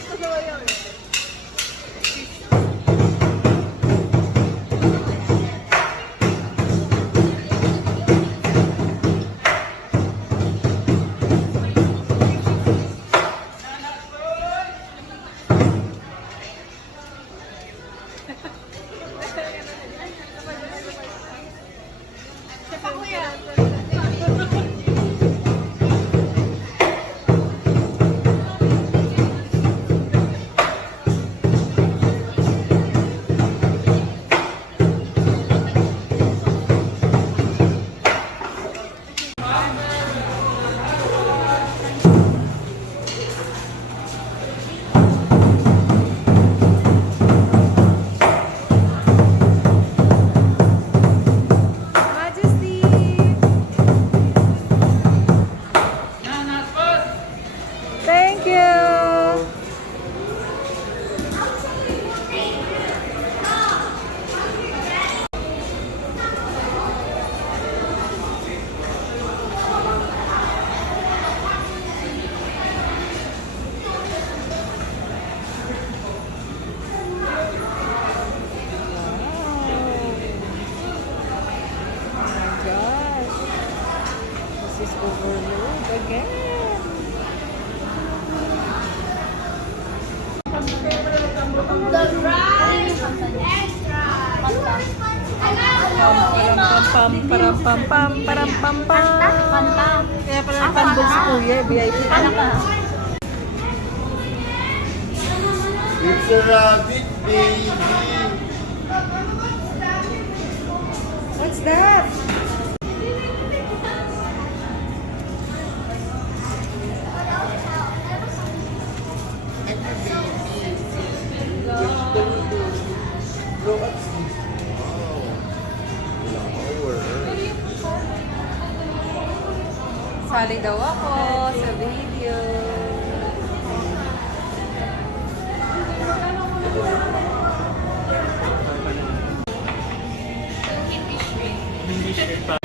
ko sa yun. Thank you. This is overload again. The rice extra. Kaya pala tanbog si Kuya, VIP. It's a rabbit, baby. What's that? Look at this. Wow. Flower. Sali daw ako sa video. Hindi shrimp.